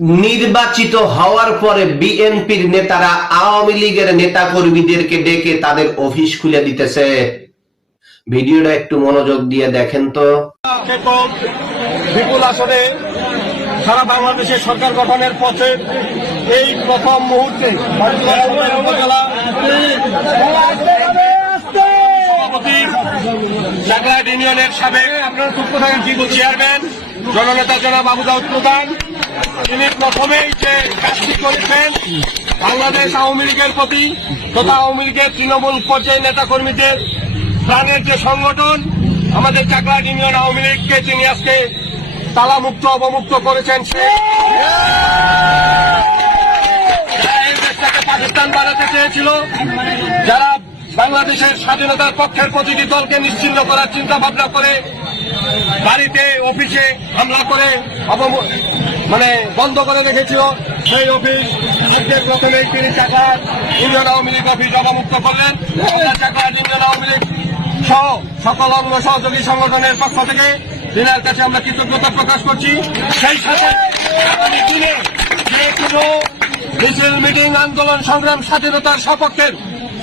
নির্বাচিত হওয়ার পরে বিএনপির নেতারা আওয়ামী লীগের নেতা কর্মীদেরকে ডেকে তাদের অফিস খুলে দিতেছে। ভিডিওটা একটু মনোযোগ দিয়ে দেখেন তো। বিপুল আসনে সারা বাংলাদেশে সরকার গঠনের পথে এই প্রথম মুহূর্তে উপজেলা সভাপতি চাকলাট ইউনিয়নের সাবেক আপনারা চুপ থাকেন কি চেয়ারম্যান জননেতা জনাব আবু দাউদ প্রধান, তিনি প্রথমেই যে কাজটি করেছেন বাংলাদেশ আওয়ামী লীগের প্রতি তথা আওয়ামী লীগের তৃণমূল পর্যায়ে নেতা কর্মীদের প্রাণের যে সংগঠন আমাদের চাকলাট ইউনিয়ন আওয়ামী লীগকে তিনি আজকে তালামুক্ত অবমুক্ত করেছেন। এই দেশটাকে পাকিস্তান বানাতে চেয়েছিল, যারা বাংলাদেশের স্বাধীনতার পক্ষের প্রতিটি দলকে নিশ্চিহ্ন করার চিন্তা ভাবনা করে বাড়িতে অফিসে হামলা করে বন্ধ করে রেখেছিল, সেই অফিস প্রথমেই তিনি চাকলাট ইউনিয়ন আওয়ামী লীগ অফিস অবমুক্ত করলেন। চাকলাট ইউনিয়ন আওয়ামী লীগ সহ সকল অঙ্গ সহযোগী সংগঠনের পক্ষ থেকে দিনের কাছে আমরা কৃতজ্ঞতা প্রকাশ করছি। সেই সাথে আগামী দিনে যে কোনো মিছিল মিটিং আন্দোলন সংগ্রাম স্বাধীনতার সপক্ষের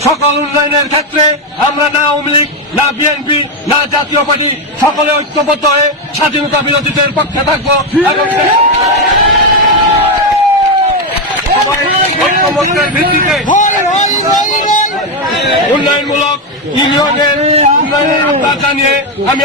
সকল উন্নয়নের ক্ষেত্রে আমরা না আওয়ামী লীগ না বিএনপি না জাতীয় পার্টি সকলে ঐক্যবদ্ধ হয়ে স্বাধীনতা বিরোধীদের পক্ষে থাকবো এবং ঐক্যমত্যের ভিত্তিতে উন্নয়নমূলক ইউনিয়নের উন্নয়নের আহ্বান জানিয়ে আমি